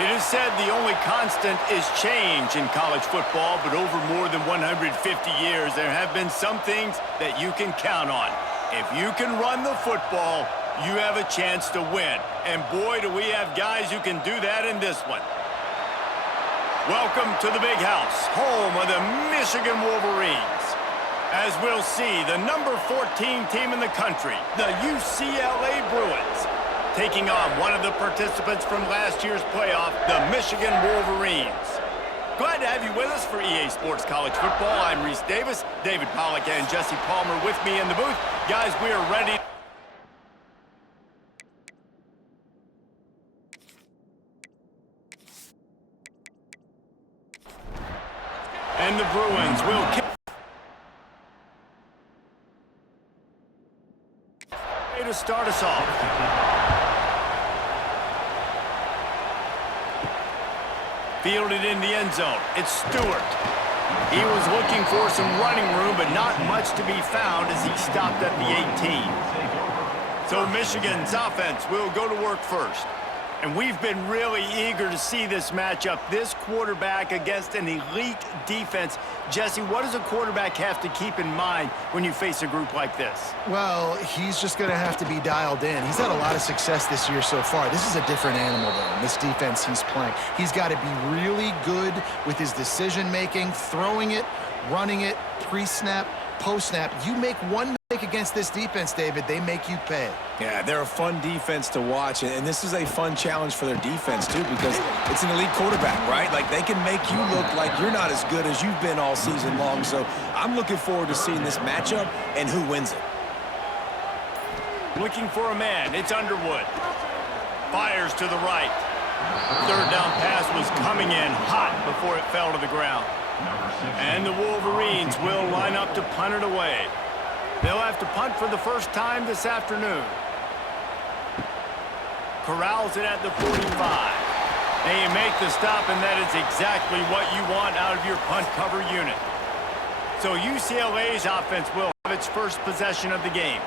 It is said the only constant is change in college football, but over more than 150 years, there have been some things that you can count on. If you can run the football, you have a chance to win. And boy, do we have guys who can do that in this one. Welcome to the Big House, home of the Michigan Wolverines. As we'll see, the number 14 team in the country, the UCLA Bruins, taking on one of the participants from last year's playoff, the Michigan Wolverines. Glad to have you with us for EA Sports College Football. I'm Reese Davis, David Pollack and Jesse Palmer with me in the booth. Guys, we are ready. And the Bruins will kick to start us off. Fielded in the end zone. It's Stewart. He was looking for some running room, but not much to be found as he stopped at the 18. So Michigan's offense will go to work first. And we've been really eager to see this matchup, this quarterback against an elite defense. Jesse, what does a quarterback have to keep in mind when you face a group like this? Well, he's just going to have to be dialed in. He's had a lot of success this year so far. This is a different animal, though, in this defense he's playing. He's got to be really good with his decision-making, throwing it, running it, pre-snap, post-snap. You make one mistake against this defense, David, they make you pay. Yeah, they're a fun defense to watch, and this is a fun challenge for their defense, too, because it's an elite quarterback, right? Like, they can make you look like you're not as good as you've been all season long, so I'm looking forward to seeing this matchup and who wins it. Looking for a man, it's Underwood. Fires to the right. Third down pass was coming in hot before it fell to the ground. And the Wolverines will line up to punt it away. They'll have to punt for the first time this afternoon. Corrals it at the 45. They make the stop, and that is exactly what you want out of your punt cover unit. So UCLA's offense will have its first possession of the game.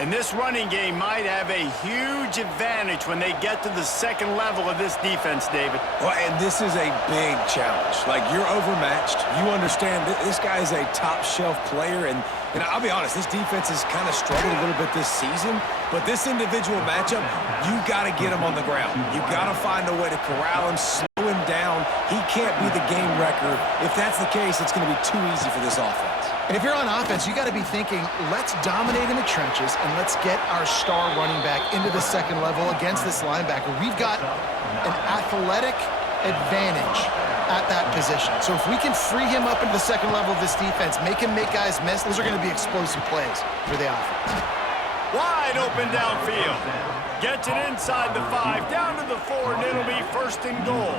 And this running game might have a huge advantage when they get to the second level of this defense, David. Well, and this is a big challenge. Like, you're overmatched. You understand this guy is a top-shelf player, and I'll be honest, this defense has kind of struggled a little bit this season, but this individual matchup, you got to get him on the ground. You got to find a way to corral him, slow him down. He can't be the game wrecker. If that's the case, it's going to be too easy for this offense. And if you're on offense, you got to be thinking, let's dominate in the trenches and let's get our star running back into the second level against this linebacker. We've got an athletic advantage at that position. So if we can free him up into the second level of this defense, make him make guys miss, those are going to be explosive plays for the offense. Wide open downfield. Gets it inside the 5, down to the 4, and it'll be first and goal.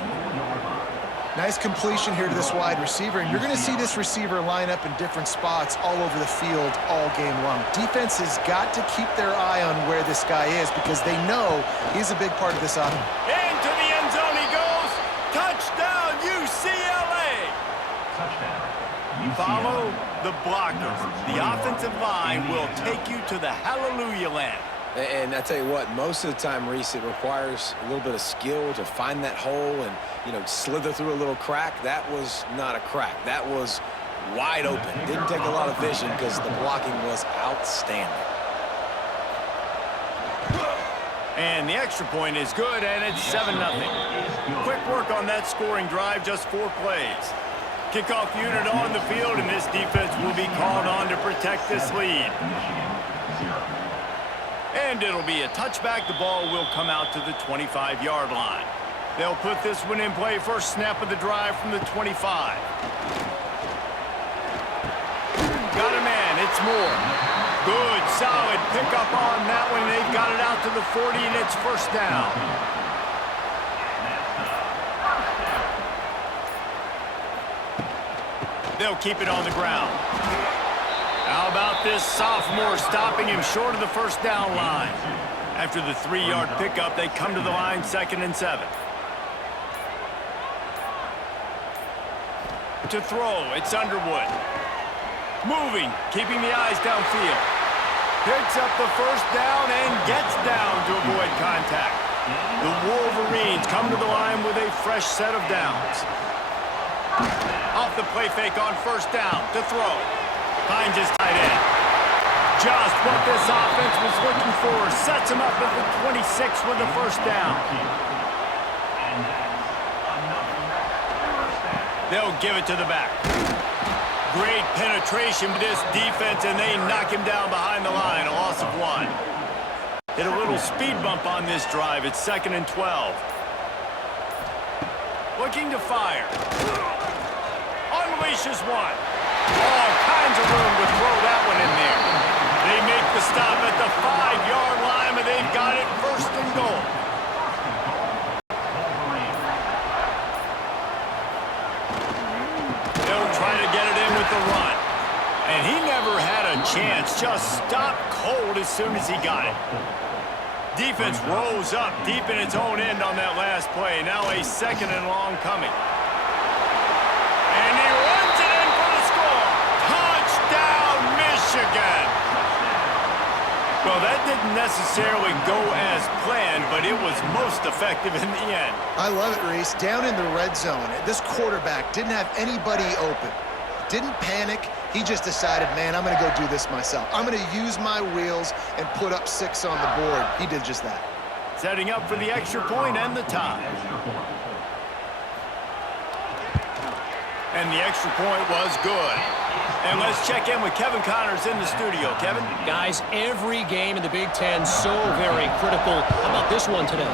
Nice completion here to this wide receiver, and you're going to see this receiver line up in different spots all over the field all game long. Defense has got to keep their eye on where this guy is because they know he's a big part of this offense. Into the end zone he goes. Touchdown, UCLA. Follow the blockers. The offensive line will take you to the hallelujah land. And I tell you what, most of the time, Reese, it requires a little bit of skill to find that hole and, slither through a little crack. That was not a crack. That was wide open. Didn't take a lot of vision because the blocking was outstanding. And the extra point is good, and it's 7-0. Quick work on that scoring drive, just 4 plays. Kickoff unit on the field, and this defense will be called on to protect this lead. And it'll be a touchback. The ball will come out to the 25-yard line. They'll put this one in play first snap of the drive from the 25. Got a man. It's Moore. Good, solid pickup on that one. They've got it out to the 40, and it's first down. They'll keep it on the ground. How about this sophomore stopping him short of the first down line? After the 3-yard pickup, they come to the line 2nd and 7. To throw, it's Underwood. Moving, keeping the eyes downfield. Picks up the first down and gets down to avoid contact. The Wolverines come to the line with a fresh set of downs. Off the play fake on first down to throw. Finds his tight end. Just what this offense was looking for. Sets him up at the 26 with the first down. They'll give it to the back. Great penetration with this defense, and they knock him down behind the line. A loss of 1. Hit a little speed bump on this drive. It's 2nd and 12. Looking to fire. Unleashes one. All kinds of room to throw that one in there. They make the stop at the 5-yard line, and they've got it 1st and goal. They'll try to get it in with the run. And he never had a chance. Just stopped cold as soon as he got it. Defense rose up deep in its own end on that last play. Now a 2nd and long coming. And he runs it in for the score. Touchdown, Michigan. Well, that didn't necessarily go as planned, but it was most effective in the end. I love it, Reese. Down in the red zone, this quarterback didn't have anybody open. Didn't panic. He just decided, man, I'm going to go do this myself. I'm going to use my wheels and put up 6 on the board. He did just that. Setting up for the extra point and the tie. And the extra point was good. And let's check in with Kevin Connors in the studio. Kevin? Guys, every game in the Big Ten so very critical. How about this one today?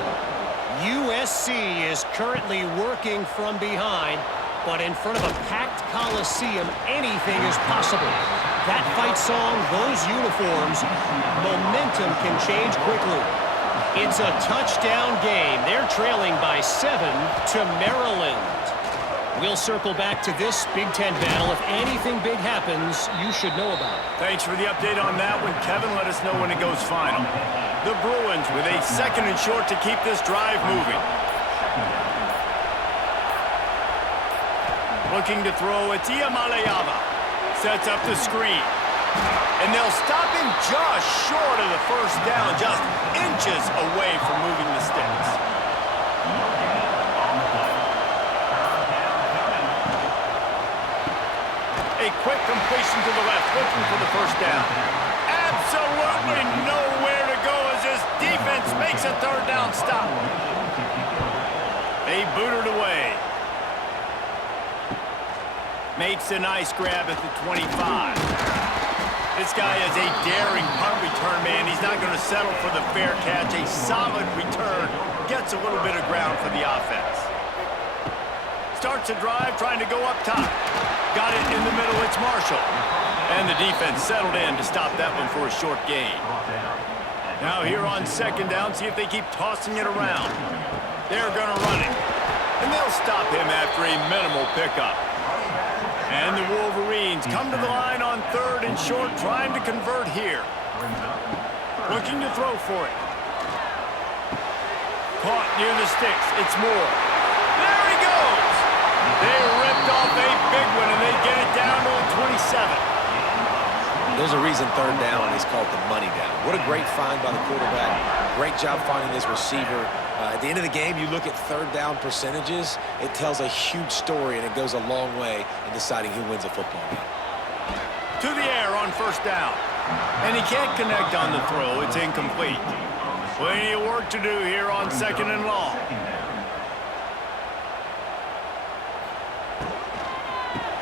USC is currently working from behind, but in front of a packed Coliseum, anything is possible. That fight song, those uniforms, momentum can change quickly. It's a touchdown game. They're trailing by 7 to Maryland. We'll circle back to this Big Ten battle. If anything big happens, you should know about it. Thanks for the update on that one, Kevin. Let us know when it goes final. The Bruins with a 2nd and short to keep this drive moving. Looking to throw, it's Iamaleava. Sets up the screen. And they'll stop him just short of the first down, just inches away from moving the sticks. A quick completion to the left, looking for the first down. Absolutely nowhere to go as this defense makes a 3rd down stop. They booted away. Makes a nice grab at the 25. This guy is a daring punt return man. He's not going to settle for the fair catch. A solid return. Gets a little bit of ground for the offense. Starts a drive trying to go up top. Got it in the middle. It's Marshall. And the defense settled in to stop that one for a short gain. Now here on 2nd down, see if they keep tossing it around. They're going to run it. And they'll stop him after a minimal pickup. And the Wolverines come to the line on 3rd and short, trying to convert here. Looking to throw for it. Caught near the sticks. It's Moore. There he goes. They ripped off a big one, and they get it down to a 27. There's a reason 3rd down is called the money down. What a great find by the quarterback. Great job finding his receiver. At the end of the game, you look at 3rd down percentages. It tells a huge story, and it goes a long way in deciding who wins a football game. To the air on 1st down. And he can't connect on the throw. It's incomplete. Plenty of work to do here on 2nd and long.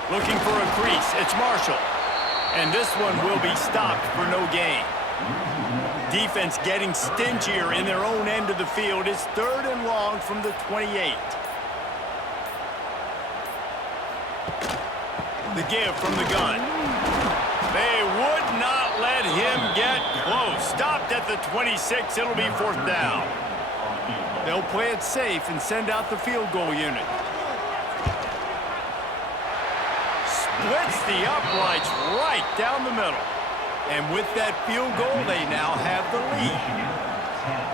Looking for a crease. It's Marshall. And this one will be stopped for no gain. Defense getting stingier in their own end of the field. It's 3rd and long from the 28. The give from the gun. They would not let him get close. Stopped at the 26. It'll be 4th down. They'll play it safe and send out the field goal unit. Splits the uprights right down the middle. And with that field goal, they now have the lead.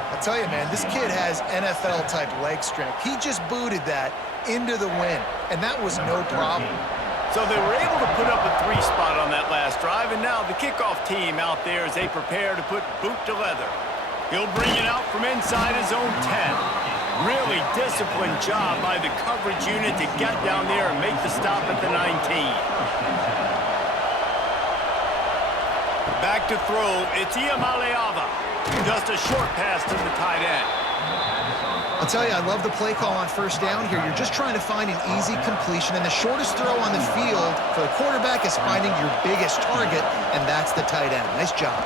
I tell you, man, this kid has NFL-type leg strength. He just booted that into the wind, and that was no problem. So they were able to put up a 3 spot on that last drive, and now the kickoff team out there as they prepare to put boot to leather. He'll bring it out from inside his own 10. Really disciplined job by the coverage unit to get down there and make the stop at the 19. Back to throw, it's Iamaleava. Just a short pass to the tight end. I'll tell you, I love the play call on first down here. You're just trying to find an easy completion, and the shortest throw on the field for the quarterback is finding your biggest target, and that's the tight end. Nice job.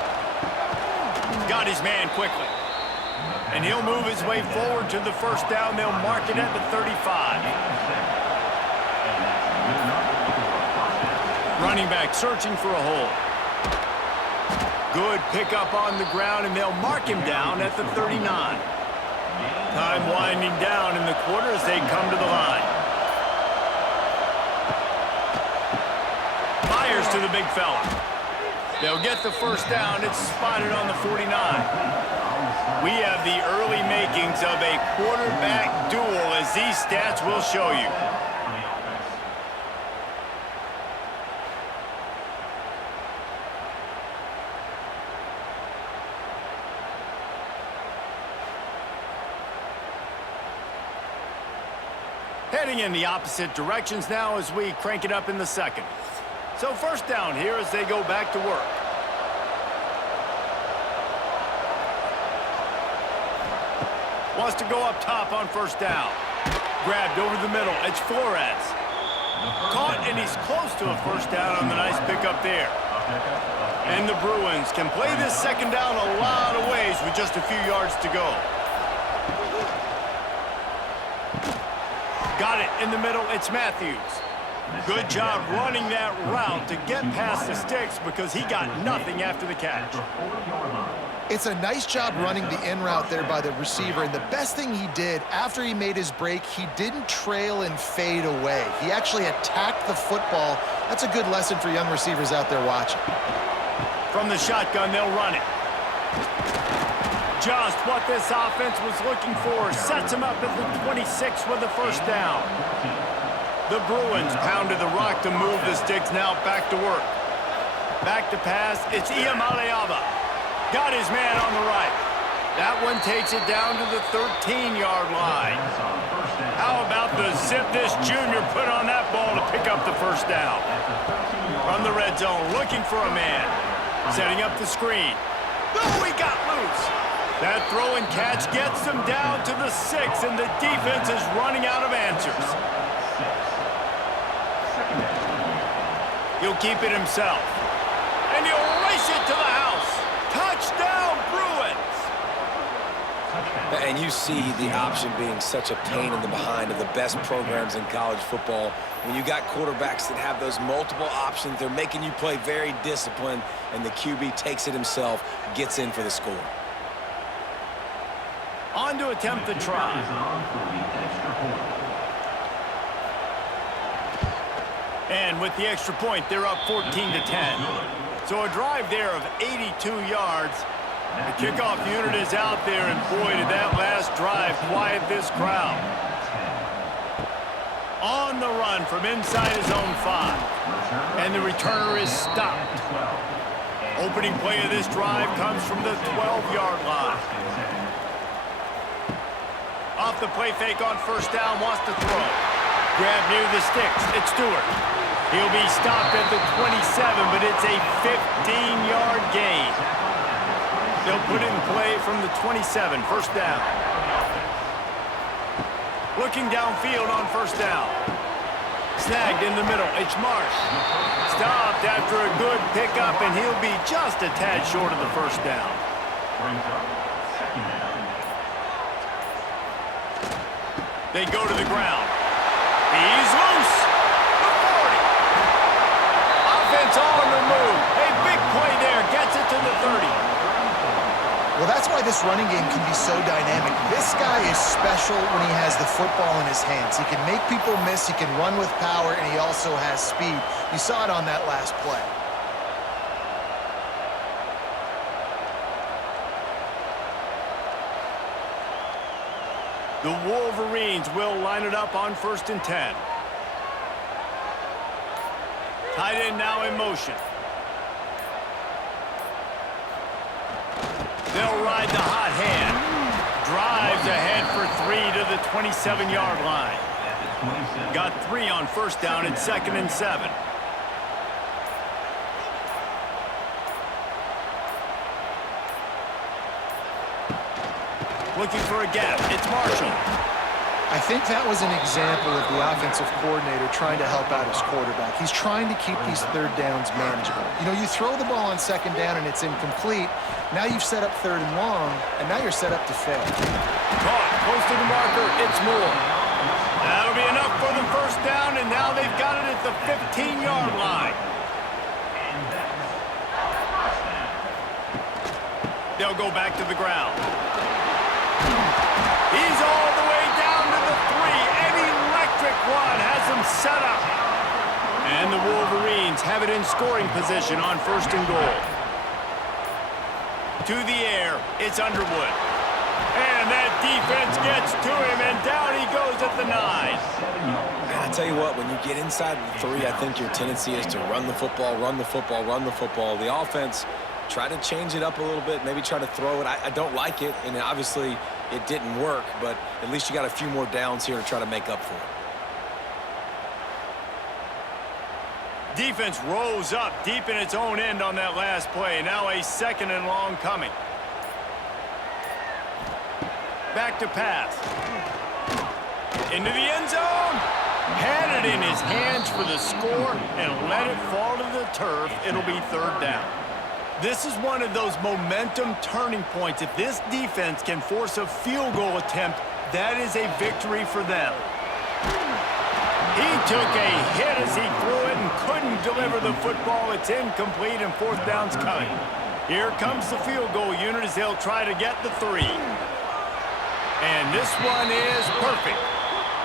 Got his man quickly. And he'll move his way forward to the first down. They'll mark it at the 35. Running back searching for a hole. Good pickup on the ground, and they'll mark him down at the 39. Time winding down in the quarter as they come to the line. Fires to the big fella. They'll get the first down. It's spotted on the 49. We have the early makings of a quarterback duel, as these stats will show you. Heading in the opposite directions now as we crank it up in the second. So first down here as they go back to work. Wants to go up top on first down. Grabbed over the middle. It's Flores. Caught, and he's close to a first down on the nice pickup there. And the Bruins can play this second down a lot of ways with just a few yards to go. Got it in the middle. It's Matthews. Good job running that route to get past the sticks because he got nothing after the catch. It's a nice job running the in route there by the receiver, and the best thing he did after he made his break, he didn't trail and fade away. He actually attacked the football. That's a good lesson for young receivers out there watching. From the shotgun, they'll run it. Just what this offense was looking for. Sets him up at the 26 with the first down. The Bruins pounded the rock to move the sticks. Now back to work. Back to pass. It's Iamaleava. Got his man on the right. That one takes it down to the 13-yard line. How about the zip this junior put on that ball to pick up the first down? From the red zone, looking for a man. Setting up the screen. Oh, he got loose. That throw and catch gets them down to the 6, and the defense is running out of answers. He'll keep it himself. And he'll race it to the house. Touchdown, Bruins! And you see the option being such a pain in the behind of the best programs in college football. When you got quarterbacks that have those multiple options, they're making you play very disciplined, and the QB takes it himself, gets in for the score. On to attempt the try. And with the extra point, they're up 14-10. So a drive there of 82 yards. The kickoff unit is out there, and boy, did that last drive quiet this crowd. On the run from inside his own 5. And the returner is stopped. Opening play of this drive comes from the 12-yard line. Off the play fake on first down, wants to throw. Grab near the sticks. It's Stewart. He'll be stopped at the 27, but it's a 15-yard gain. They'll put it in play from the 27, first down. Looking downfield on first down. Snagged in the middle. It's Marsh. Stopped after a good pickup, and he'll be just a tad short of the first down. They go to the ground. He's loose. The 40. Offense on the move. A big play there. Gets it to the 30. Well, that's why this running game can be so dynamic. This guy is special when he has the football in his hands. He can make people miss, he can run with power, and he also has speed. You saw it on that last play. The Wolverines will line it up on 1st and 10. Tight end now in motion. They'll ride the hot hand. Drives ahead for 3 to the 27-yard line. Got 3 on first down at 2nd and 7. Looking for a gap. It's Marshall. I think that was an example of the offensive coordinator trying to help out his quarterback. He's trying to keep these third downs manageable. You know, you throw the ball on 2nd down and it's incomplete. Now you've set up 3rd and long, and now you're set up to fail. Caught, close to the marker, it's Moore. That'll be enough for the first down, and now they've got it at the 15-yard line. They'll go back to the ground. He's all the way down to the 3. An electric one has him set up. And the Wolverines have it in scoring position on 1st and goal. To the air, it's Underwood. And that defense gets to him, and down he goes at the 9. Man, I tell you what, when you get inside of the 3, I think your tendency is to run the football, run the football, run the football. The offense, try to change it up a little bit, maybe try to throw it. I don't like it, and obviously it didn't work, but at least you got a few more downs here to try to make up for it. Defense rose up deep in its own end on that last play. Now a 2nd and long coming. Back to pass. Into the end zone. Had it in his hands for the score and let it fall to the turf. It'll be 3rd down. This is one of those momentum turning points. If this defense can force a field goal attempt, that is a victory for them. He took a hit as he threw it and couldn't deliver the football. It's incomplete, and 4th down's coming. Here comes the field goal unit as they'll try to get the 3. And this one is perfect.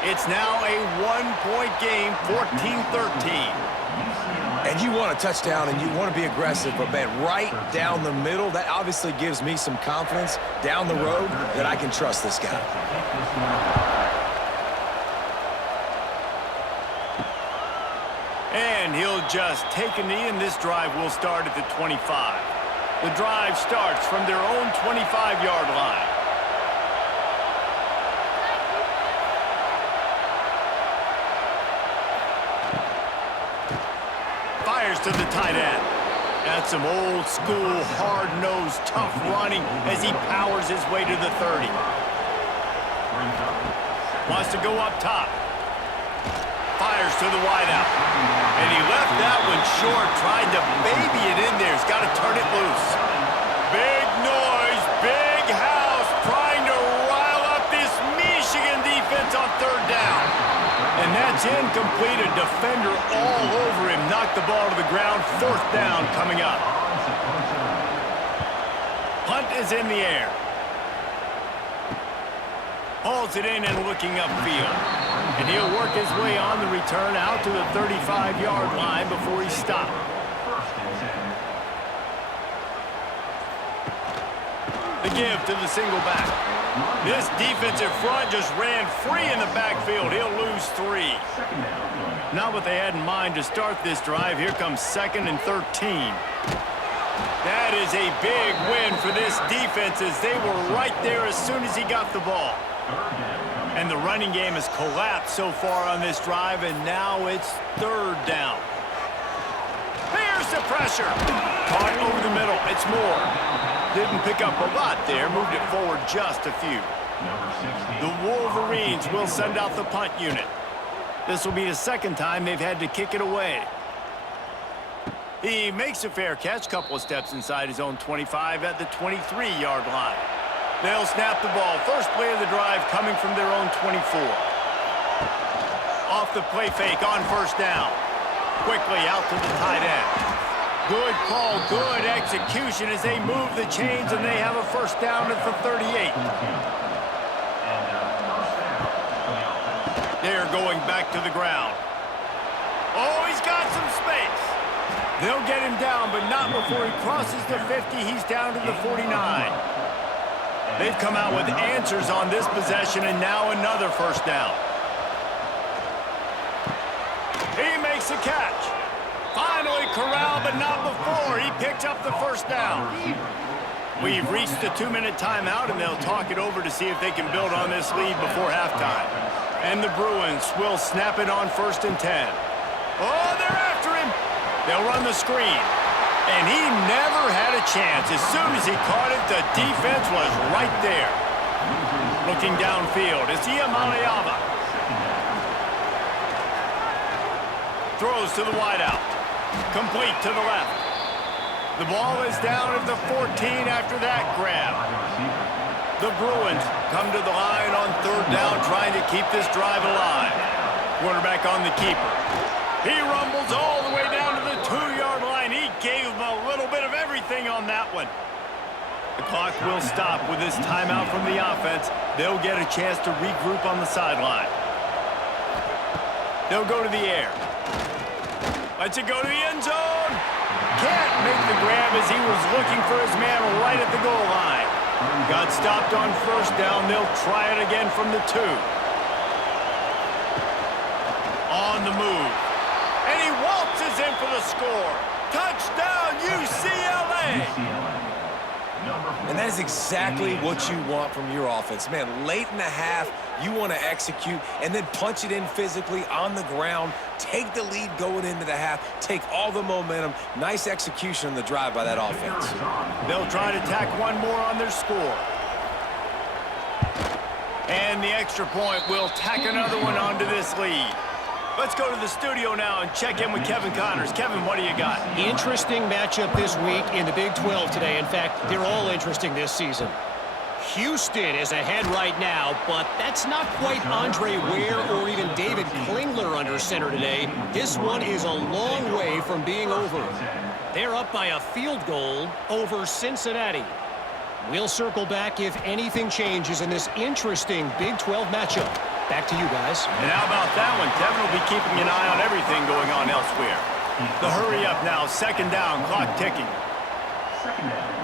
It's now a 1-point game, 14-13. And you want a touchdown, and you want to be aggressive, but, man, right down the middle, that obviously gives me some confidence down the road that I can trust this guy. And he'll just take a knee, and this drive will start at the 25. The drive starts from their own 25-yard line. Fires to the tight end. That's some old-school, hard-nosed, tough running as he powers his way to the 30. Wants to go up top. Fires to the wideout. And he left that one short, tried to baby it in there. He's got to turn it loose. Big noise, big house, trying to rile up this Michigan defense on 3rd down. And that's incomplete. A defender all over him. Knocked the ball to the ground. 4th down coming up. Punt is in the air. Hauls it in and looking upfield. And he'll work his way on the return out to the 35-yard line before he stopped. The give to the single back. This defensive front just ran free in the backfield. He'll lose 3. Not what they had in mind to start this drive. Here comes 2nd and 13. That is a big win for this defense as they were right there as soon as he got the ball. And the running game has collapsed so far on this drive, and now it's 3rd down. Here's the pressure. Caught over the middle. It's Moore. Didn't pick up a lot there. Moved it forward just a few. The Wolverines will send out the punt unit. This will be the 2nd time they've had to kick it away. He makes a fair catch, couple of steps inside his own 25 at the 23-yard line. They'll snap the ball. First play of the drive coming from their own 24. Off the play fake on 1st down. Quickly out to the tight end. Good call, good execution as they move the chains, and they have a 1st down at the 38. They're going back to the ground. Oh, he's got some space. They'll get him down, but not before he crosses the 50. He's down to the 49. They've come out with answers on this possession, and now another 1st down. He makes a catch. Finally corralled, but not before. He picks up the 1st down. We've reached the 2-minute timeout, and they'll talk it over to see if they can build on this lead before halftime. And the Bruins will snap it on 1st and 10. Oh, they're after him. They'll run the screen. And he never had a chance. As soon as he caught it, the defense was right there. Looking downfield, it's Iamaleava. Throws to the wideout. Complete to the left. The ball is down at the 14 after that grab. The Bruins come to the line on 3rd down, trying to keep this drive alive. Quarterback on the keeper. He rumbles all the way down to the 2-yard line. He gave him a little bit of everything on that one. The clock will stop with this timeout from the offense. They'll get a chance to regroup on the sideline. They'll go to the air. Lets it go to the end zone. Can't make the grab as he was looking for his man right at the goal line. Got stopped on 1st down. They'll try it again from the 2. On the move. And he waltzes in for the score. Touchdown, UCLA! And that is exactly what you want from your offense. Man, late in the half, you want to execute and then punch it in physically on the ground, take the lead going into the half, take all the momentum. Nice execution on the drive by that offense. They'll try to tack one more on their score. And the extra point will tack another one onto this lead. Let's go to the studio now and check in with Kevin Connors. Kevin, what do you got? Interesting matchup this week in the Big 12 today. In fact, they're all interesting this season. Houston is ahead right now, but that's not quite Andre Ware or even David Klingler under center today. This one is a long way from being over. They're up by a field goal over Cincinnati. We'll circle back if anything changes in this interesting Big 12 matchup. Back to you guys. And how about that one? Kevin will be keeping an eye on everything going on elsewhere. The hurry up now, 2nd down, clock ticking. 2nd down.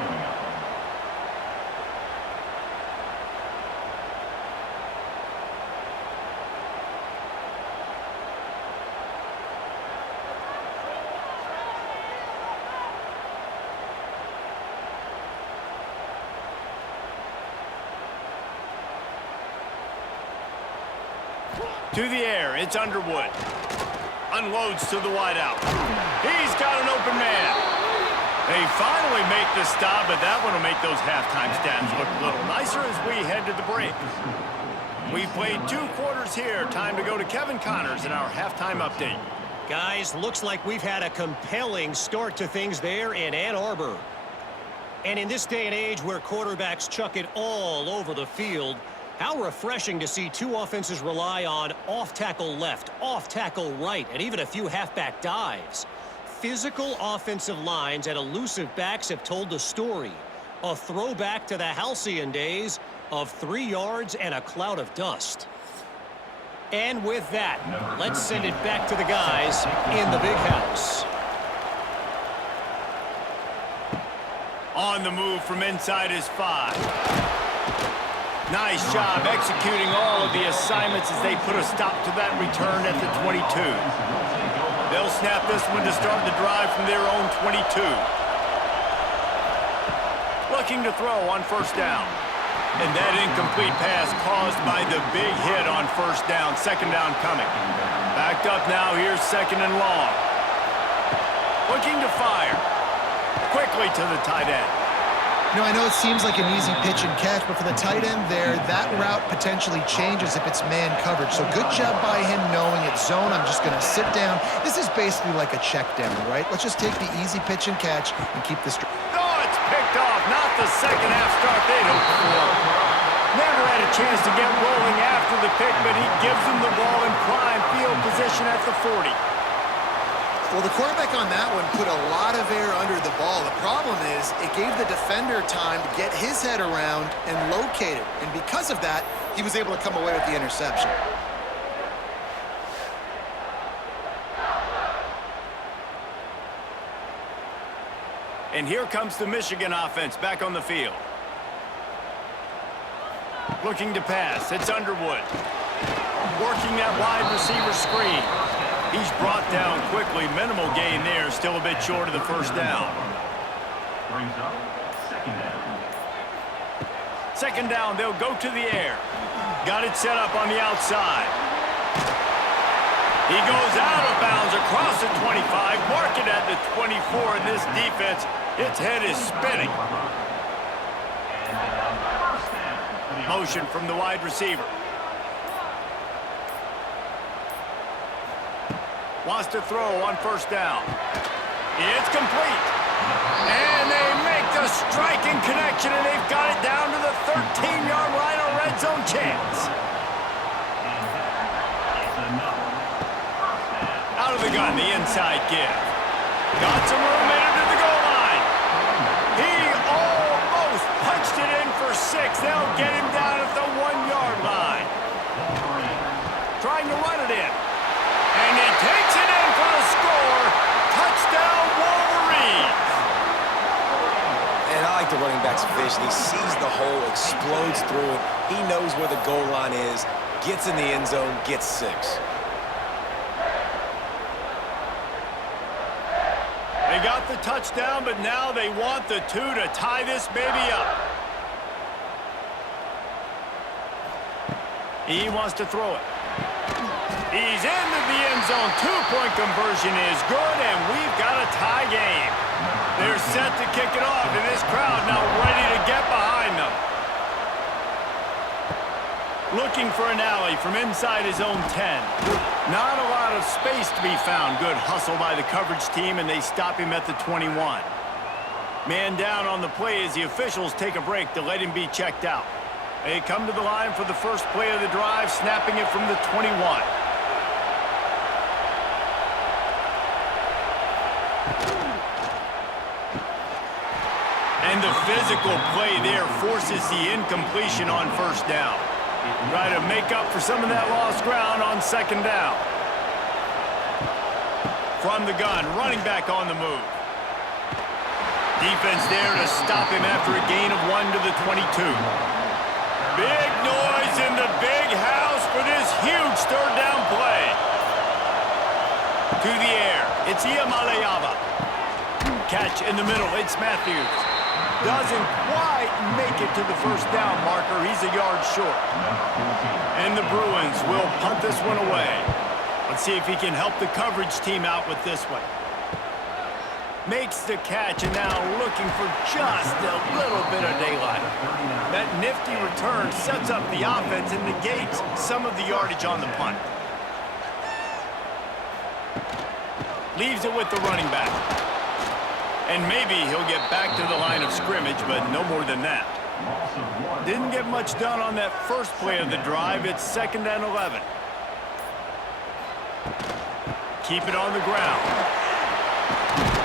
To the air, it's Underwood. Unloads to the wideout. He's got an open man. They finally make the stop, but that one will make those halftime stats look a little nicer as we head to the break. We've played 2 quarters here. Time to go to Kevin Connors in our halftime update. Guys, looks like we've had a compelling start to things there in Ann Arbor. And in this day and age where quarterbacks chuck it all over the field, how refreshing to see 2 offenses rely on off-tackle left, off-tackle right, and even a few halfback dives. Physical offensive lines and elusive backs have told the story. A throwback to the halcyon days of 3 yards and a cloud of dust. And with that, let's send it back to the guys in the big house. On the move from inside his 5. Nice job executing all of the assignments as they put a stop to that return at the 22. They'll snap this one to start the drive from their own 22. Looking to throw on 1st down. And that incomplete pass caused by the big hit on 1st down. 2nd down coming. Backed up now, here's 2nd and long. Looking to fire. Quickly to the tight end. You know, I know it seems like an easy pitch and catch, but for the tight end there, that route potentially changes if it's man coverage. So good job by him knowing it's zone. I'm just going to sit down. This is basically like a check down, right? Let's just take the easy pitch and catch and keep this. Oh, it's picked off. Not the second half start they'd hoped for. Never had a chance to get rolling after the pick, but he gives them the ball in prime field position at the 40. Well, the quarterback on that one put a lot of air under the ball. The problem is it gave the defender time to get his head around and locate it. And because of that, he was able to come away with the interception. And here comes the Michigan offense back on the field. Looking to pass. It's Underwood. Working that wide receiver screen. He's brought down quickly. Minimal gain there. Still a bit short of the 1st down. Brings up 2nd Second down, they'll go to the air. Got it set up on the outside. He goes out of bounds across the 25, mark it at the 24, and this defense, its head is spinning. Motion from the wide receiver. Wants to throw on first down. It's complete. And they make the striking connection, and they've got it down to the 13-yard line, a red zone chance. Out of the gun, the inside give. Got some room into the goal line. He almost punched it in for 6. They'll get him down at the 1-yard line. Trying to run it in. And he takes it in for the score. Touchdown, Wolverines. And I like the running back's vision. He sees the hole, explodes through it. He knows where the goal line is, gets in the end zone, gets 6. They got the touchdown, but now they want the 2 to tie this baby up. He wants to throw it. He's into the end zone. 2-point conversion is good, and we've got a tie game. They're set to kick it off, and this crowd now ready to get behind them. Looking for an alley from inside his own 10. Not a lot of space to be found. Good hustle by the coverage team, and they stop him at the 21. Man down on the play as the officials take a break to let him be checked out. They come to the line for the first play of the drive, snapping it from the 21. And the physical play there forces the incompletion on first down. Try to make up for some of that lost ground on second down. From the gun, running back on the move. Defense there to stop him after a gain of 1 to the 22. Big noise in the big house for this huge third down play. To the air, it's Iamaleava. Catch in the middle, it's Matthews. Doesn't quite make it to the first down marker. He's a yard short. And the Bruins will punt this one away. Let's see if he can help the coverage team out with this one. Makes the catch, and now looking for just a little bit of daylight. That nifty return sets up the offense and negates some of the yardage on the punt. Leaves it with the running back. And maybe he'll get back to the line of scrimmage, but no more than that. Didn't get much done on that first play of the drive. It's 2nd and 11. Keep it on the ground.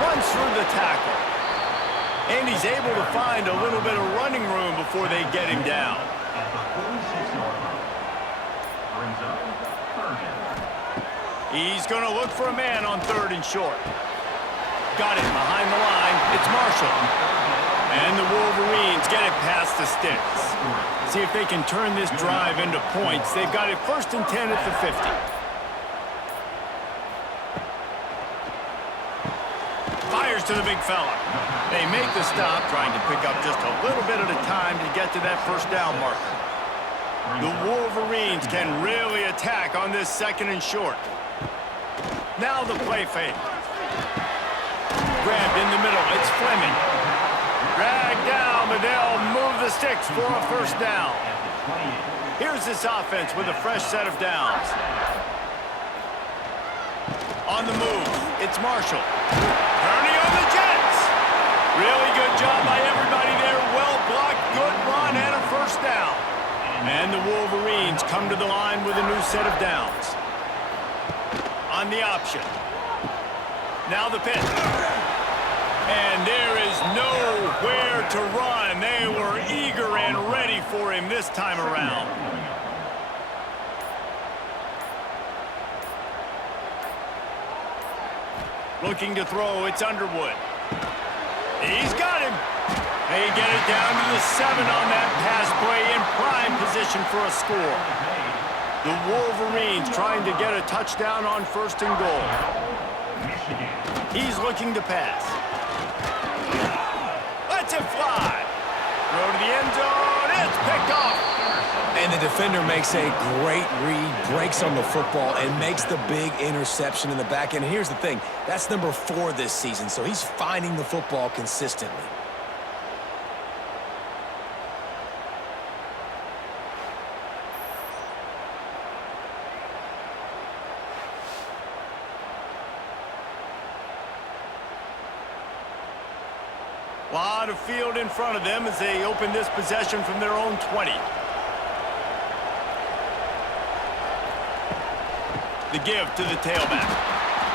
Runs through the tackle. And he's able to find a little bit of running room before they get him down. He's going to look for a man on 3rd and short. Got it behind the line. It's Marshall. And the Wolverines get it past the sticks. See if they can turn this drive into points. They've got it 1st and 10 at the 50. Fires to the big fella. They make the stop, trying to pick up just a little bit at a time to get to that first down marker. The Wolverines can really attack on this 2nd and short. Now the play fake. Grabbed in the middle. It's Fleming. Dragged down, but they'll move the sticks for a first down. Here's this offense with a fresh set of downs. On the move, it's Marshall. Turning on the Jets. Really good job by everybody there. Well blocked, good run, and a first down. And the Wolverines come to the line with a new set of downs. On the option. Now the pitch. And there is nowhere to run. They were eager and ready for him this time around. Looking to throw, it's Underwood. He's got him. They get it down to the 7 on that pass play in prime position for a score. The Wolverines trying to get a touchdown on 1st and goal. He's looking to pass. Lets it fly. Throw to the end zone. It's picked off. And the defender makes a great read, breaks on the football, and makes the big interception in the back end. And here's the thing. That's number 4 this season, so he's finding the football consistently. Lot of field in front of them as they open this possession from their own 20. The give to the tailback.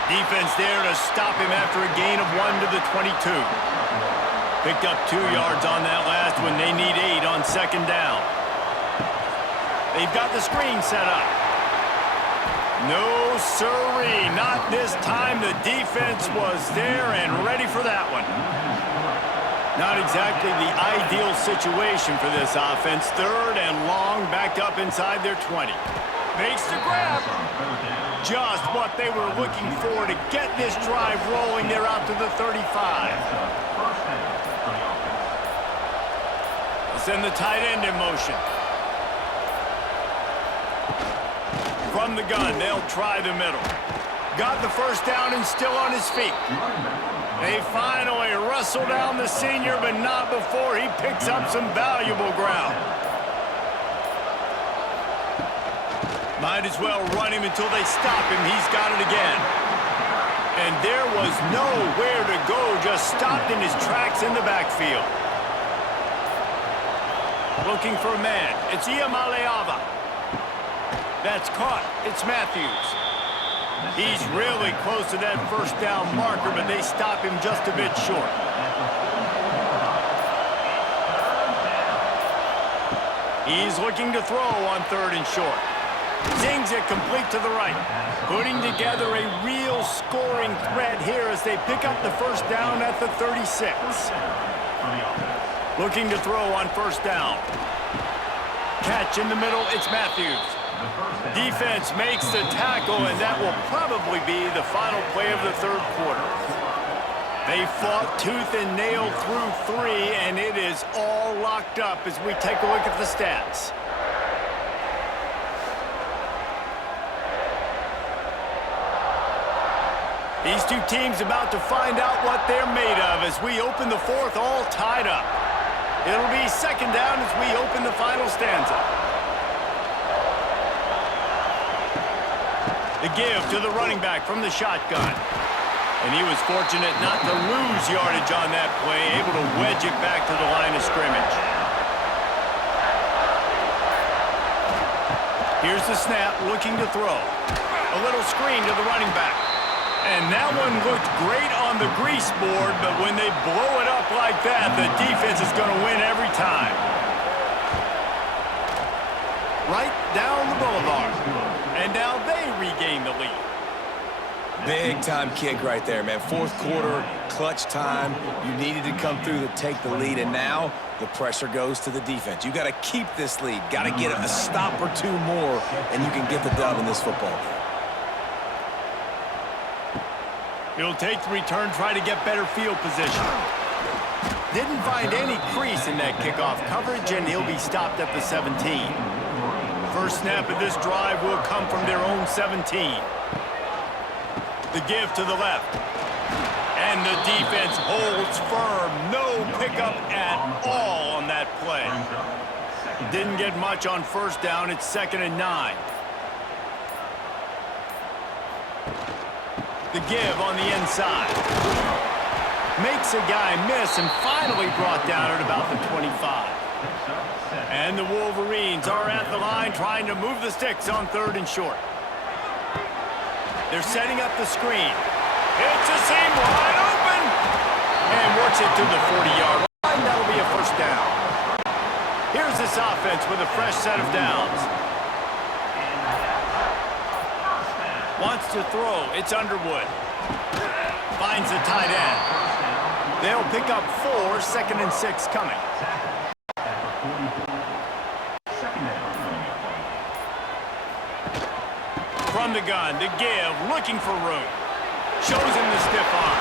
Defense there to stop him after a gain of 1 to the 22. Picked up 2 yards on that last one. They need 8 on second down. They've got the screen set up. No siree, not this time. The defense was there and ready for that one. Not exactly the ideal situation for this offense. 3rd and long, backed up inside their 20. Makes the grab. Just what they were looking for to get this drive rolling. They're out to the 35. They'll send the tight end in motion. From the gun, they'll try the middle. Got the first down and still on his feet. They finally wrestle down the senior, but not before he picks up some valuable ground. Might as well run him until they stop him. He's got it again. And there was nowhere to go, just stopped in his tracks in the backfield. Looking for a man. It's Iamaleava. That's caught. It's Matthews. He's really close to that first down marker, but they stop him just a bit short. He's looking to throw on 3rd and short. Zings it complete to the right. Putting together a real scoring threat here as they pick up the first down at the 36. Looking to throw on first down. Catch in the middle, it's Matthews. Defense makes the tackle, and that will probably be the final play of the 3rd quarter. They fought tooth and nail through 3, and it is all locked up as we take a look at the stats. These two teams about to find out what they're made of as we open the 4th all tied up. It'll be second down as we open the final stanza. The give to the running back from the shotgun. And he was fortunate not to lose yardage on that play, able to wedge it back to the line of scrimmage. Here's the snap, looking to throw. A little screen to the running back. And that one looked great on the grease board, but when they blow it up like that, the defense is going to win every time. Right down the boulevard. And now they regain the lead. Big-time kick right there, man. 4th quarter, clutch time. You needed to come through to take the lead, and now the pressure goes to the defense. You got to keep this lead. Got to get a stop or 2 more, and you can get the dub in this football game. He'll take the return, try to get better field position. Didn't find any crease in that kickoff coverage, and he'll be stopped at the 17. First snap of this drive will come from their own 17. The give to the left. And the defense holds firm. No pickup at all on that play. Didn't get much on first down. It's 2nd and 9. The give on the inside. Makes a guy miss and finally brought down at about the 25. And the Wolverines are at the line trying to move the sticks on 3rd and short. They're setting up the screen. It's a seam wide open. And works it to the 40-yard line. That'll be a first down. Here's this offense with a fresh set of downs. Wants to throw. It's Underwood. Finds the tight end. They'll pick up 4, 2nd and 6 coming. From the gun, the give, looking for room. Shows him the stiff arm.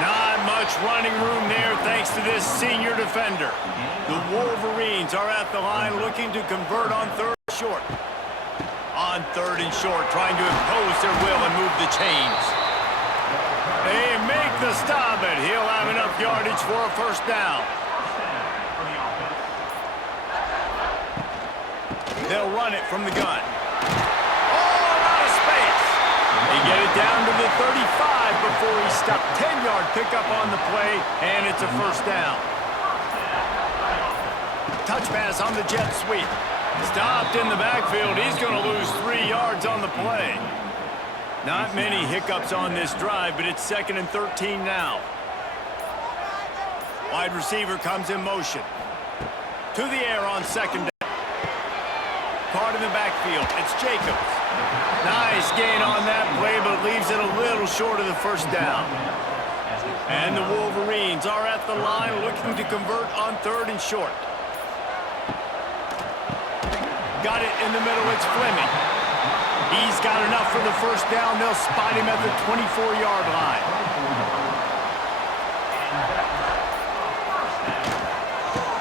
Not much running room there thanks to this senior defender. The Wolverines are at the line looking to convert on third and short. On third and short, trying to impose their will and move the chains. They make the stop, and he'll have enough yardage for a first down. They'll run it from the gun. Oh, out of space. They get it down to the 35 before he stopped. 10-yard pickup on the play, and it's a first down. Touch pass on the jet sweep. Stopped in the backfield. He's going to lose 3 yards on the play. Not many hiccups on this drive, but it's 2nd and 13 now. Wide receiver comes in motion. To the air on 2nd down. Caught in the backfield. It's Jacobs. Nice gain on that play, but leaves it a little short of the first down. And the Wolverines are at the line looking to convert on third and short. Got it in the middle. It's Fleming. He's got enough for the first down. They'll spot him at the 24-yard line.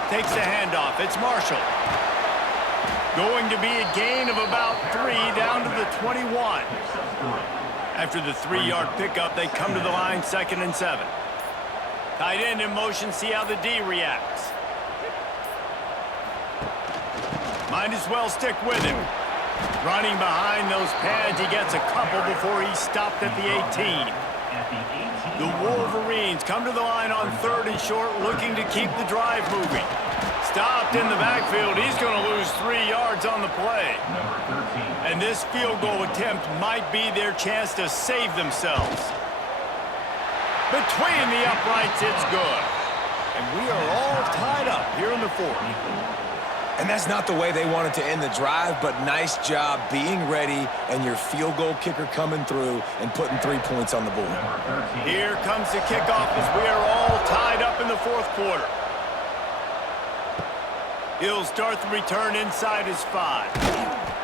Takes the handoff. It's Marshall. Going to be a gain of about 3 down to the 21. After the 3-yard pickup, they come to the line 2nd and 7. Tight end in motion, see how the D reacts. Might as well stick with him. Running behind those pads, he gets a couple before he stopped at the 18. The Wolverines come to the line on third and short, looking to keep the drive moving. Stopped in the backfield. He's going to lose 3 yards on the play. And this field goal attempt might be their chance to save themselves. Between the uprights, it's good. And we are all tied up here in the 4th. And that's not the way they wanted to end the drive, but nice job being ready and your field goal kicker coming through and putting 3 points on the board. Here comes the kickoff as we are all tied up in the 4th quarter. He'll start the return inside his 5.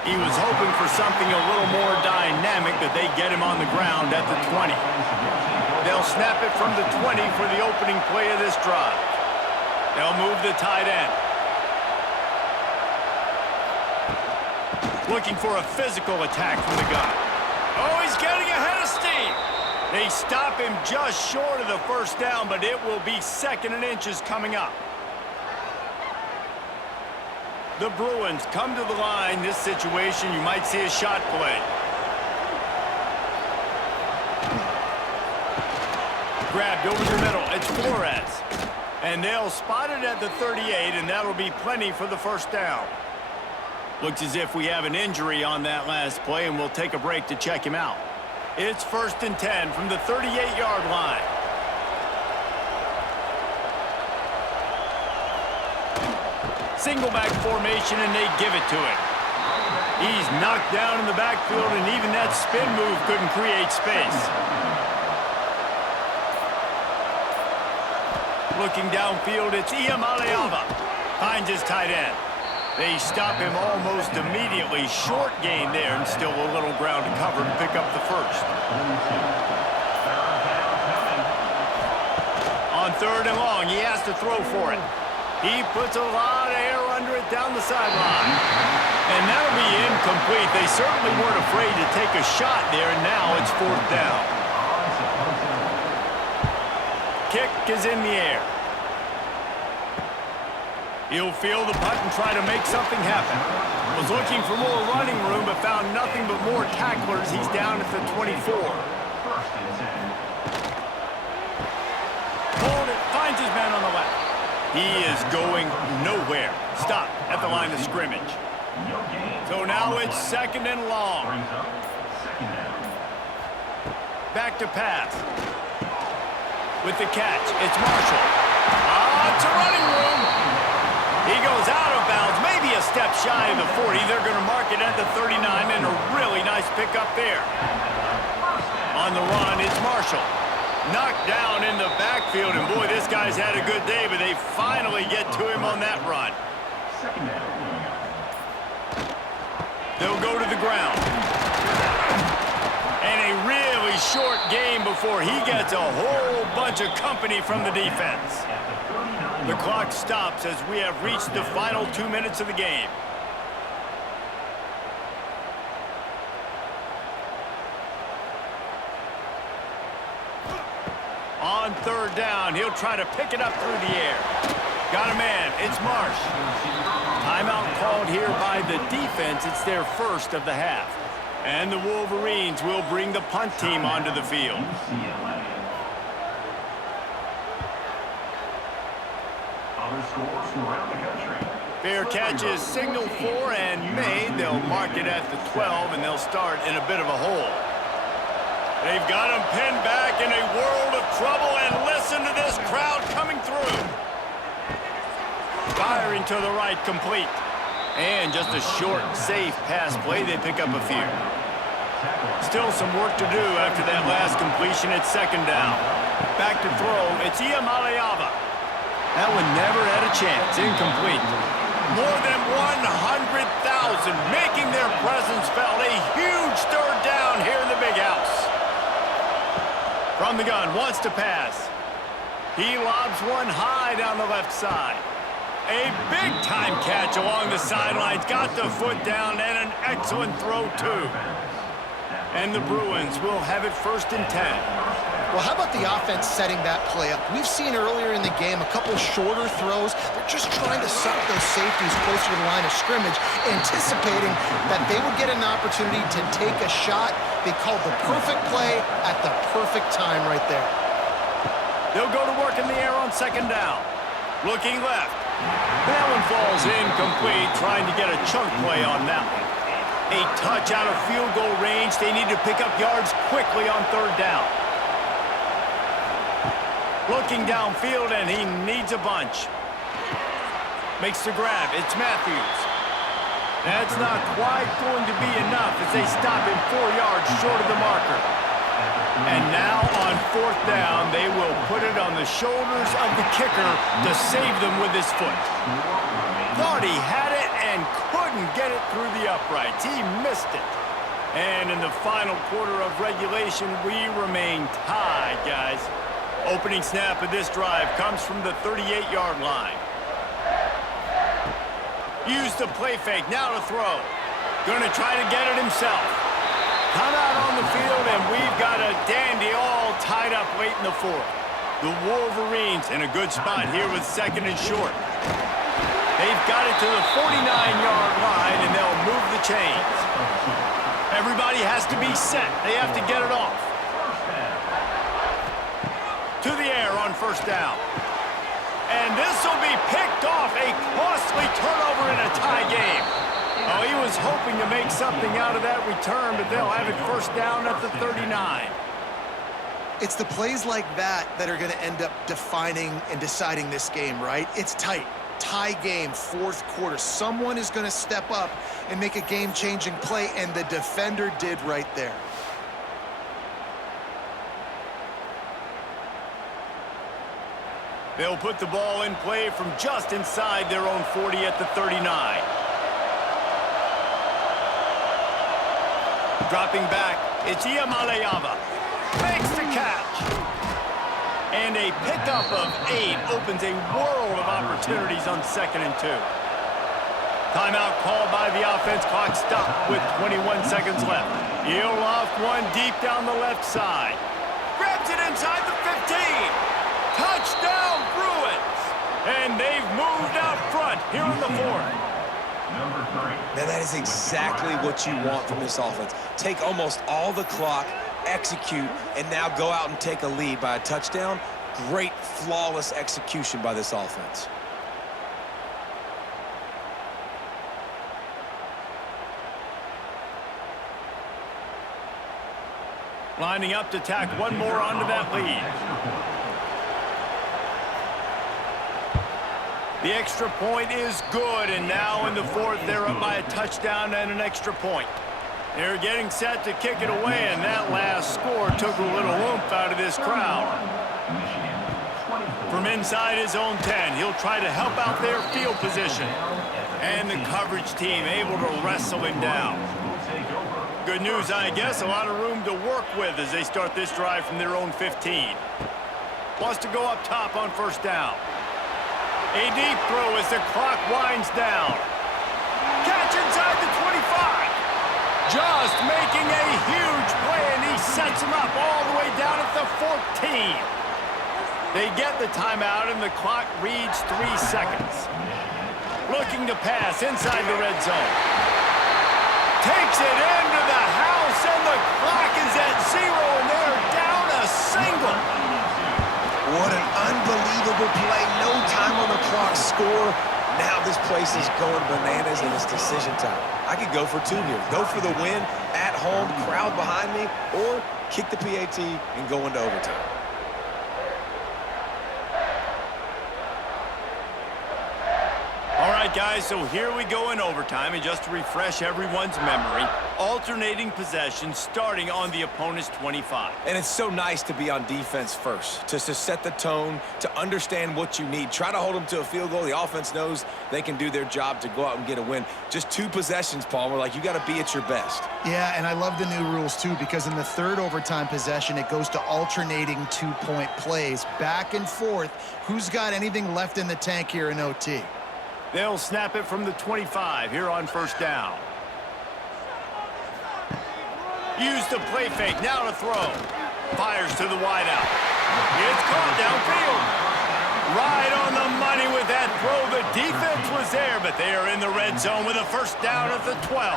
He was hoping for something a little more dynamic, but they get him on the ground at the 20. They'll snap it from the 20 for the opening play of this drive. They'll move the tight end. Looking for a physical attack from the gun. Oh, he's getting ahead of steam. They stop him just short of the first down, but it will be 2nd and inches coming up. The Bruins come to the line. This situation, you might see a shot play. Grabbed over the middle. It's Flores. And they'll spot it at the 38, and that'll be plenty for the first down. Looks as if we have an injury on that last play, and we'll take a break to check him out. It's 1st and 10 from the 38-yard line. Single back formation, and they give it to him. He's knocked down in the backfield, and even that spin move couldn't create space. Looking downfield, it's Iamaleava. Finds his tight end. They stop him almost immediately. Short gain there, and still a little ground to cover to pick up the first. On third and long, he has to throw for it. He puts a lot of air under it down the sideline. And that'll be incomplete. They certainly weren't afraid to take a shot there, and now it's 4th down. Kick is in the air. He'll field the punt and try to make something happen. Was looking for more running room, but found nothing but more tacklers. He's down at the 24. Hold it, finds his man on the left. He is going nowhere. Stop at the line of scrimmage. So now it's 2nd and long. Back to pass. With the catch, it's Marshall. It's a running room. He goes out of bounds, maybe a step shy of the 40. They're going to mark it at the 39, and a really nice pickup there. On the run, it's Marshall. Knocked down in the backfield, and boy, this guy's had a good day, but they finally get to him on that run. They'll go to the ground. And a really short game before before he gets a whole bunch of company from the defense. The clock stops as we have reached the final 2 minutes of the game. On third down, he'll try to pick it up through the air. Got a man. It's Marsh. Timeout called here by the defense. It's their first of the half. And the Wolverines will bring the punt team onto the field. UCLA. Other scores from around the country. Fair catch is signaled for and made. They'll mark it at the 12, and they'll start in a bit of a hole. They've got him pinned back in a world of trouble, and listen to this crowd coming through. Firing to the right, complete. And just a short, safe pass play. They pick up a few. Still some work to do after that last completion at second down. Back to throw. It's Iamaleava. That one never had a chance. Incomplete. More than 100,000 making their presence felt. A huge third down here in the big house. From the gun, wants to pass. He lobs one high down the left side. A big-time catch along the sidelines. Got the foot down and an excellent throw, too. And the Bruins will have it 1st and 10. Well, how about the offense setting that play up? We've seen earlier in the game a couple shorter throws. They're just trying to suck those safeties closer to the line of scrimmage, anticipating that they would get an opportunity to take a shot. They called the perfect play at the perfect time right there. They'll go to work in the air on second down. Looking left. That one falls incomplete, trying to get a chunk play on that one. A touch out of field goal range. They need to pick up yards quickly on third down. Looking downfield, and he needs a bunch. Makes the grab. It's Matthews. That's not quite going to be enough as they stop him 4 yards short of the marker. And now on fourth down, they will put it on the shoulders of the kicker to save them with his foot. Thought he had it and couldn't get it through the uprights. He missed it. And in the final quarter of regulation, we remain tied, guys. Opening snap of this drive comes from the 38-yard line. Use the play fake, now to throw. Gonna try to get it himself. Come out on the field, and we've got a dandy all tied up late in the fourth. The Wolverines in a good spot here with 2nd and short. They've got it to the 49-yard line, and they'll move the chains. Everybody has to be set. They have to get it off. To the air on first down. And this will be picked off. A costly turnover in a tie game. Oh, he was hoping to make something out of that return, but they'll have it first down at the 39. It's the plays like that that are going to end up defining and deciding this game, right? It's tight. Tie game, fourth quarter. Someone is going to step up and make a game-changing play, and the defender did right there. They'll put the ball in play from just inside their own 40 at the 39. Dropping back, it's Iamaleava. Makes the catch. And a pickup of 8 opens a world of opportunities on 2nd and 2. Timeout called by the offense. Clock stopped with 21 seconds left. He'll loft one deep down the left side. Grabs it inside the 15. Touchdown, Bruins! And they've moved out front here in the fourth. Number 3. Now, that is exactly what you want from this offense. Take almost all the clock, execute, and now go out and take a lead by a touchdown. Great, flawless execution by this offense. Lining up to tack one more onto that lead. The extra point is good, and now in the fourth, they're up by a touchdown and an extra point. They're getting set to kick it away, and that last score took a little oomph out of this crowd. From inside his own 10, he'll try to help out their field position. And the coverage team able to wrestle him down. good news, I guess. A lot of room to work with as they start this drive from their own 15. Wants to go up top on first down. A deep throw as the clock winds down. Catch inside the 25. Just making a huge play, and he sets him up all the way down at the 14. They get the timeout, and the clock reads 3 seconds. Looking to pass inside the red zone. Takes it into the house, and the clock is at 0, and they're down a single. What an unbelievable play. No time on the clock. Score. Now this place is going bananas, and it's decision time. I could go for 2 here. Go for the win at home, crowd behind me, or kick the PAT and go into overtime. All right, guys, so here we go in overtime, and just to refresh everyone's memory, alternating possession starting on the opponent's 25. And it's so nice to be on defense first, to set the tone, to understand what you need. Try to hold them to a field goal. The offense knows they can do their job to go out and get a win. Just 2 possessions, Palmer. Like, you got to be at your best. Yeah, and I love the new rules, too, because in the third overtime possession, it goes to alternating 2-point plays, back and forth. Who's got anything left in the tank here in OT? They'll snap it from the 25 here on first down. Use the play fake, now to throw. Fires to the wideout. It's caught downfield. Right on the money with that throw. The defense was there, but they are in the red zone with a first down at the 12.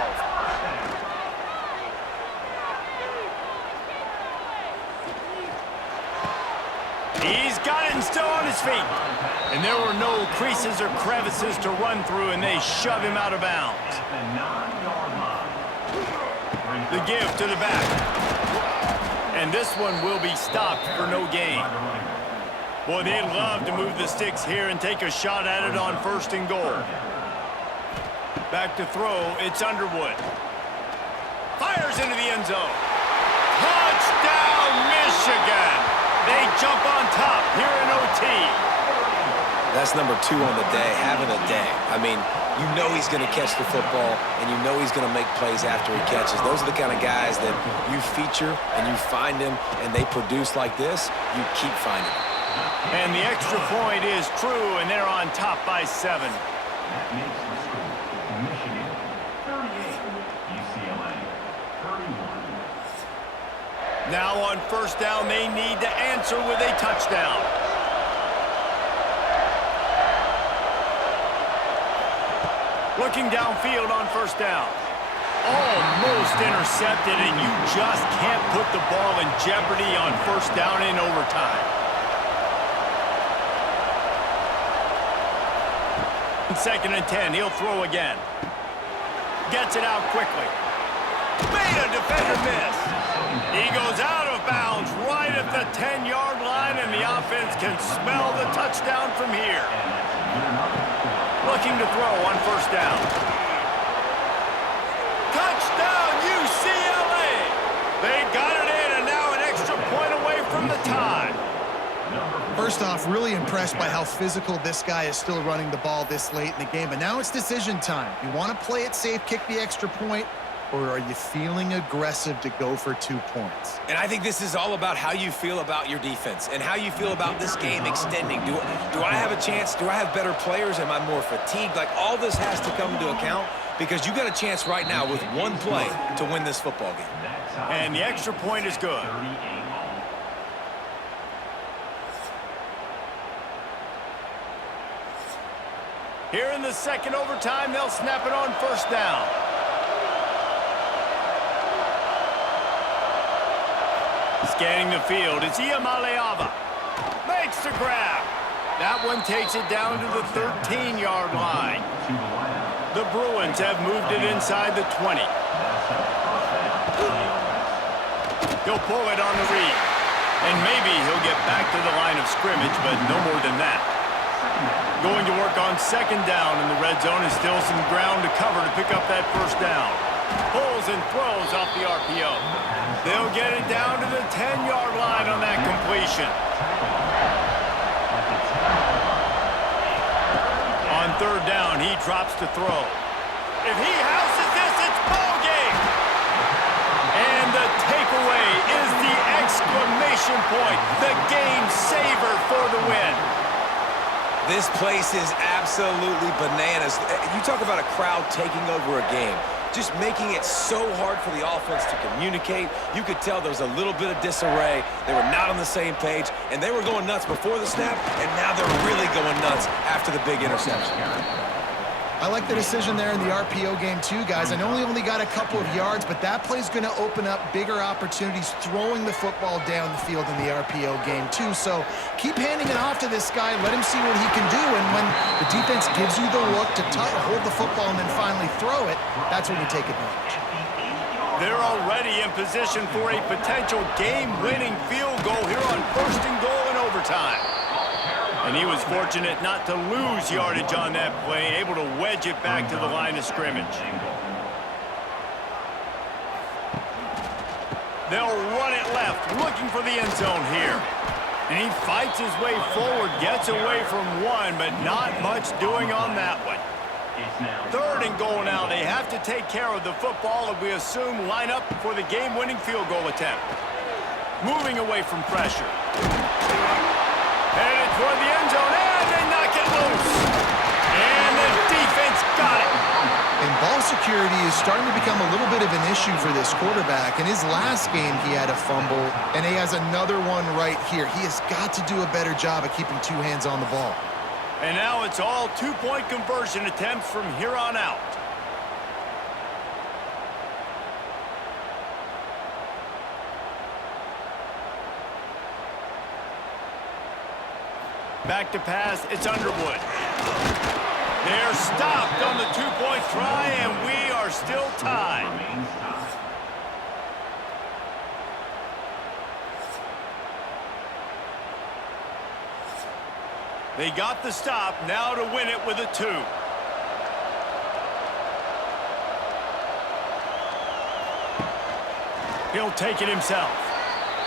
He's got it and still on his feet. And there were no creases or crevices to run through, and they shove him out of bounds. The give to the back. And this one will be stopped for no gain. Boy, they'd love to move the sticks here and take a shot at it on first and goal. Back to throw, it's Underwood. Fires into the end zone. Touchdown, Michigan! They jump on top here in OT. That's number 2 on the day, having a day. I mean, you know he's going to catch the football, and you know he's going to make plays after he catches. Those are the kind of guys that you feature, and you find them, and they produce like this, you keep finding them. And the extra point is true, and they're on top by 7. That makes the score Michigan 38, UCLA 31. Now on first down, they need to answer with a touchdown. Looking downfield on first down. Almost intercepted, and you just can't put the ball in jeopardy on first down in overtime. Second and 10, he'll throw again. Gets it out quickly. Made a defender miss. He goes out of bounds right at the 10-yard line, and the offense can smell the touchdown from here. Looking to throw on first down. Touchdown, UCLA! They got it in, and now an extra point away from the tie. First off, really impressed by how physical this guy is still running the ball this late in the game. But now it's decision time. You want to play it safe, kick the extra point, or are you feeling aggressive to go for 2 points? And I think this is all about how you feel about your defense and how you feel about this game extending. Do I have a chance? Do I have better players? Am I more fatigued? Like, all this has to come into account because you got a chance right now with 1 play to win this football game. And the extra point is good. Here in the second overtime, they'll snap it on first down. Scanning the field, it's Iamaleava. Makes the grab. That one takes it down to the 13-yard line. The Bruins have moved it inside the 20. He'll pull it on the read. And maybe he'll get back to the line of scrimmage, but no more than that. Going to work on second down in the red zone, and still some ground to cover to pick up that first down. Pulls and throws off the RPO. They'll get it down to the 10-yard line on that completion. On third down, he drops to throw. If he houses this, it's ball game. point. The game saver for the win. This place is absolutely bananas. You talk about a crowd taking over a game, just making it so hard for the offense to communicate. You could tell there was a little bit of disarray. They were not on the same page, and they were going nuts before the snap, and now they're really going nuts after the big interception. I like the decision there in the RPO game too, guys. I know he only got a couple of yards, but that play's going to open up bigger opportunities throwing the football down the field in the RPO game too. So keep handing it off to this guy. Let him see what he can do. And when the defense gives you the look to hold the football and then finally throw it, that's when you take advantage. They're already in position for a potential game-winning field goal here on 1st and goal in overtime. And he was fortunate not to lose yardage on that play, able to wedge it back to the line of scrimmage. They'll run it left, looking for the end zone here. And he fights his way forward, gets away from one, but not much doing on that one. 3rd and goal now. They have to take care of the football, and we assume line up for the game-winning field goal attempt. Moving away from pressure. Headed toward the end zone, and they knock it loose. And the defense got it. And ball security is starting to become a little bit of an issue for this quarterback. In his last game, he had a fumble, and he has another one right here. He has got to do a better job of keeping 2 hands on the ball. And now it's all 2-point conversion attempts from here on out. Back to pass, it's Underwood. They're stopped on the 2-point try, and we are still tied. They got the stop, now to win it with a 2. He'll take it himself.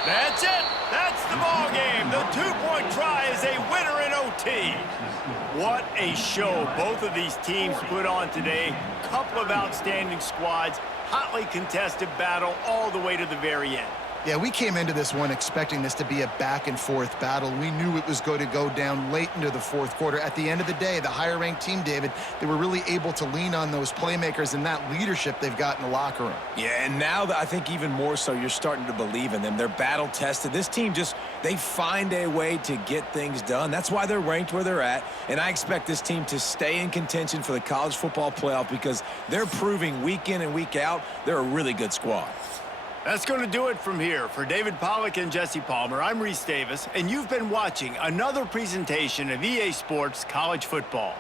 That's it. That's the ball game. The 2-point try is a winner in OT. What a show both of these teams put on today. Couple of outstanding squads, hotly contested battle all the way to the very end. Yeah, we came into this one expecting this to be a back-and-forth battle. We knew it was going to go down late into the 4th quarter. At the end of the day, the higher-ranked team, David, they were really able to lean on those playmakers and that leadership they've got in the locker room. Yeah, and now I think even more so, you're starting to believe in them. They're battle-tested. This team they find a way to get things done. That's why they're ranked where they're at, and I expect this team to stay in contention for the college football playoff because they're proving week in and week out they're a really good squad. That's going to do it from here. For David Pollack and Jesse Palmer, I'm Reese Davis, and you've been watching another presentation of EA Sports College Football.